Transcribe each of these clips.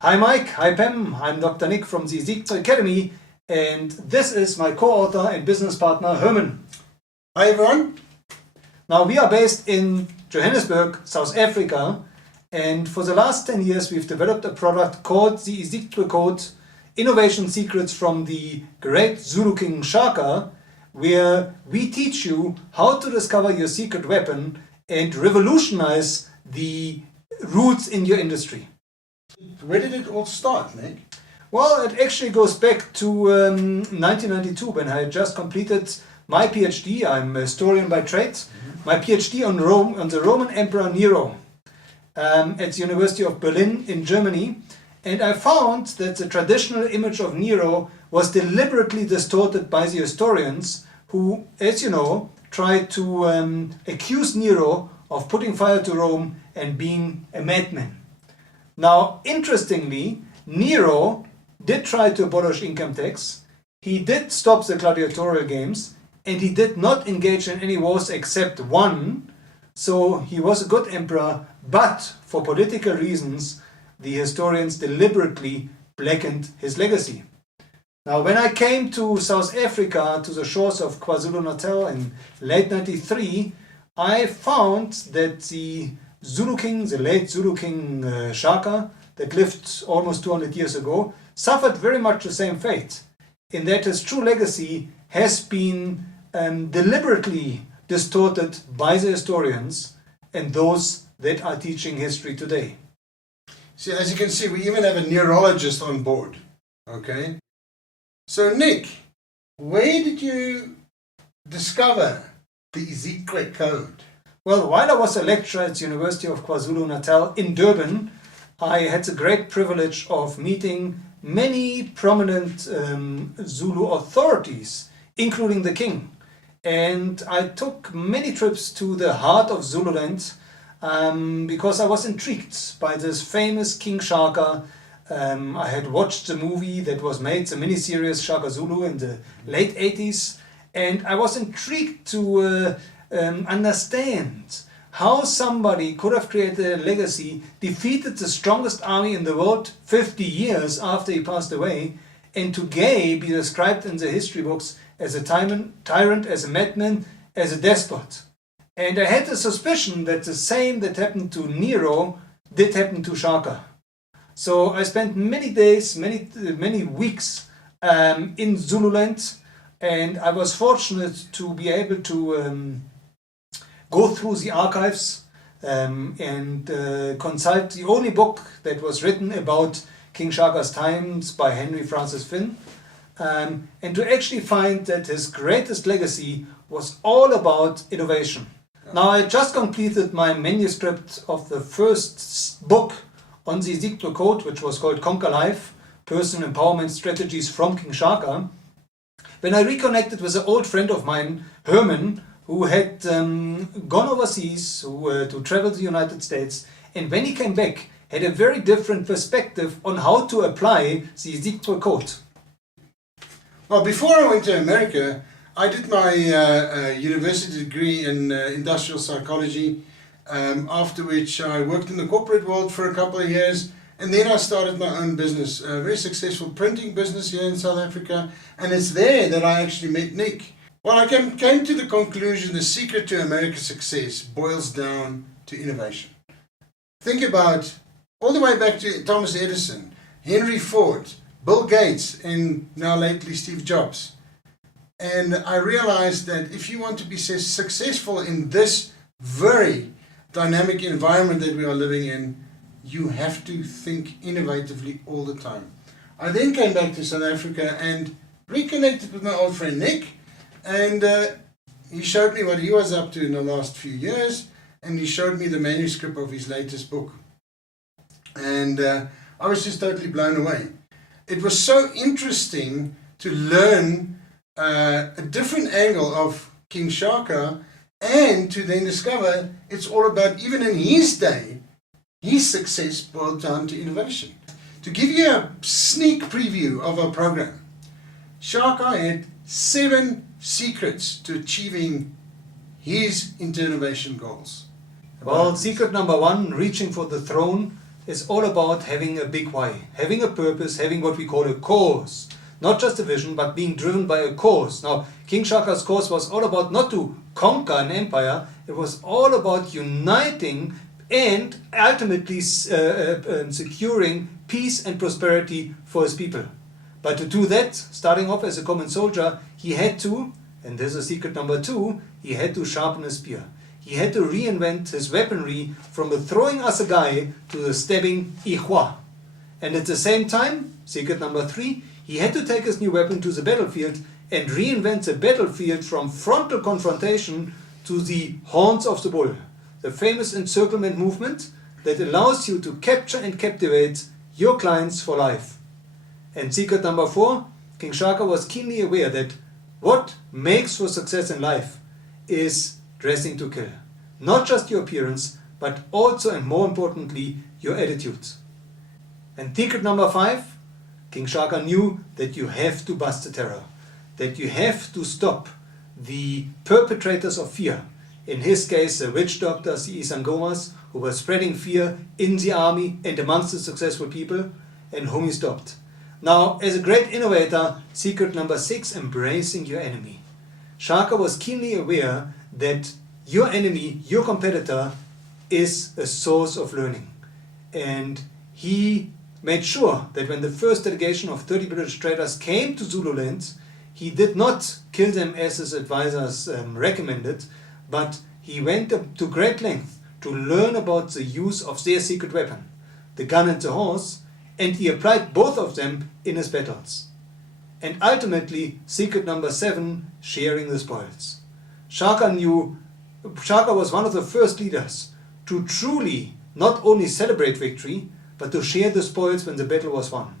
Hi Mike, hi Pam, I'm Dr. Nick from the Zulu Academy, and this is my co-author and business partner Herman. Hi everyone. Now we are based in Johannesburg, South Africa, and for the last 10 years we've developed a product called the Zulu Code, Innovation Secrets from the great Zulu King Shaka, where we teach you how to discover your secret weapon and revolutionize the roots in your industry. Where did it all start, Nick? Well, it actually goes back to 1992 when I had just completed my PhD. I'm a historian by trade. My PhD on Rome, on the Roman Emperor Nero at the University of Berlin in Germany. And I found that the traditional image of Nero was deliberately distorted by the historians who, as you know, tried to accuse Nero of putting fire to Rome and being a madman. Now, interestingly, Nero did try to abolish income tax, he did stop the gladiatorial games, and he did not engage in any wars except one, so he was a good emperor, but for political reasons, the historians deliberately blackened his legacy. Now, when I came to South Africa, to the shores of KwaZulu-Natal in late 93, I found that the Zulu King, the late Zulu King Shaka, that lived almost 200 years ago, suffered very much the same fate, in that his true legacy has been deliberately distorted by the historians and those that are teaching history today. See, as you can see, we even have a neurologist on board. Okay? So, Nick, where did you discover the Zulu Code? Well, while I was a lecturer at the University of KwaZulu-Natal in Durban, I had the great privilege of meeting many prominent Zulu authorities, including the king. And I took many trips to the heart of Zululand because I was intrigued by this famous King Shaka. I had watched the movie that was made, the miniseries Shaka Zulu, in the late 80s, and I was intrigued to understand how somebody could have created a legacy, defeated the strongest army in the world 50 years after he passed away, and today be described in the history books as a tyrant, as a madman, as a despot. And I had the suspicion that the same that happened to Nero did happen to Shaka. So I spent many days, many weeks in Zululand, and I was fortunate to be able to go through the archives and consult the only book that was written about King Shaka's times by Henry Francis Finn, and to actually find that his greatest legacy was all about innovation. Now, I just completed my manuscript of the first book on the Zulu Code, which was called Conquer Life, Personal Empowerment Strategies from King Shaka, when I reconnected with an old friend of mine, Herman, who had gone overseas to travel to the United States, and when he came back, had a very different perspective on how to apply the Zulu Code. Well, before I went to America, I did my university degree in industrial psychology, after which I worked in the corporate world for a couple of years, and then I started my own business, a very successful printing business here in South Africa, and it's there that I actually met Nick. Well, I came to the conclusion the secret to America's success boils down to innovation. Think about all the way back to Thomas Edison, Henry Ford, Bill Gates, and now lately Steve Jobs. And I realized that if you want to be successful in this very dynamic environment that we are living in, you have to think innovatively all the time. I then came back to South Africa and reconnected with my old friend Nick, and he showed me what he was up to in the last few years, and he showed me the manuscript of his latest book. And I was just totally blown away. It was so interesting to learn a different angle of King Shaka, and to then discover it's all about, even in his day, his success boiled down to innovation. To give you a sneak preview of our program, Shaka had 7 secrets to achieving his innovation goals. Well, secret number 1, reaching for the throne, is all about having a big why, having a purpose, having what we call a cause. Not just a vision, but being driven by a cause. Now, King Shaka's cause was all about not to conquer an empire, it was all about uniting and ultimately securing peace and prosperity for his people. But to do that, starting off as a common soldier, he had to, and this is secret number 2, he had to sharpen his spear. He had to reinvent his weaponry from the throwing assegai to the stabbing ihwa. And at the same time, secret number 3, he had to take his new weapon to the battlefield and reinvent the battlefield from frontal confrontation to the horns of the bull, the famous encirclement movement that allows you to capture and captivate your clients for life. And secret number 4, King Shaka was keenly aware that what makes for success in life is dressing to kill. Not just your appearance, but also and more importantly, your attitude. And secret number 5, King Shaka knew that you have to bust the terror, that you have to stop the perpetrators of fear. In his case, the witch doctors, the Isangomas, who were spreading fear in the army and amongst the successful people, and whom he stopped. Now, as a great innovator, secret number 6, embracing your enemy. Shaka was keenly aware that your enemy, your competitor, is a source of learning. And he made sure that when the first delegation of 30 British traders came to Zululand, he did not kill them as his advisors recommended, but he went to great length to learn about the use of their secret weapon, the gun and the horse, and he applied both of them in his battles. And ultimately, secret number 7, sharing the spoils. Shaka was one of the first leaders to truly not only celebrate victory, but to share the spoils when the battle was won.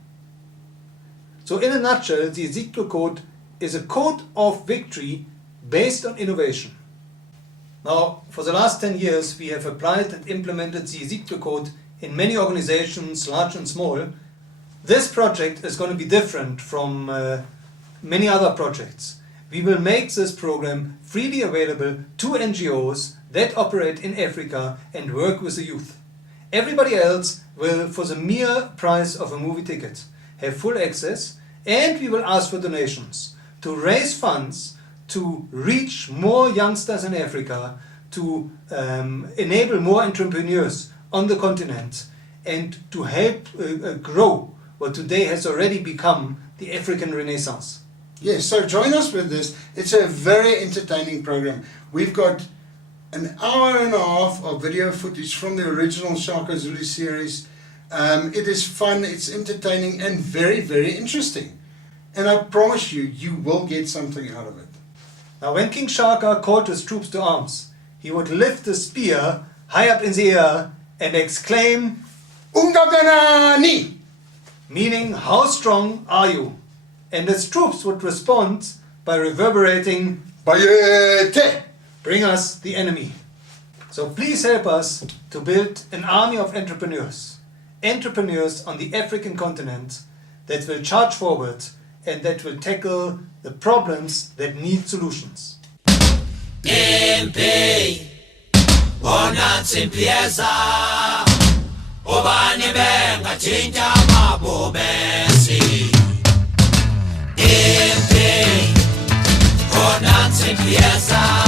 So in a nutshell, the Ezekiel Code is a code of victory based on innovation. Now, for the last 10 years, we have applied and implemented the Ezekiel Code in many organizations, large and small. This project is going to be different from many other projects. We will make this program freely available to NGOs that operate in Africa and work with the youth. Everybody else will, for the mere price of a movie ticket, have full access, and we will ask for donations to raise funds to reach more youngsters in Africa, to enable more entrepreneurs on the continent, and to help grow what today has already become the African Renaissance. Yes, so join us with this. It's a very entertaining program. We've got an hour and a half of video footage from the original Shaka Zulu series. It is fun, it's entertaining, and very, very interesting. And I promise you, you will get something out of it. Now, when King Shaka called his troops to arms, he would lift the spear high up in the air and exclaim, "Ungakanani!" meaning, "How strong are you?" And his troops would respond by reverberating, "Bayete!" bring us the enemy. So please help us to build an army of entrepreneurs on the African continent that will charge forward and that will tackle the problems that need solutions. Mp, bona simpieza, obani benga chinja mabobesi. Mp, bona simpieza.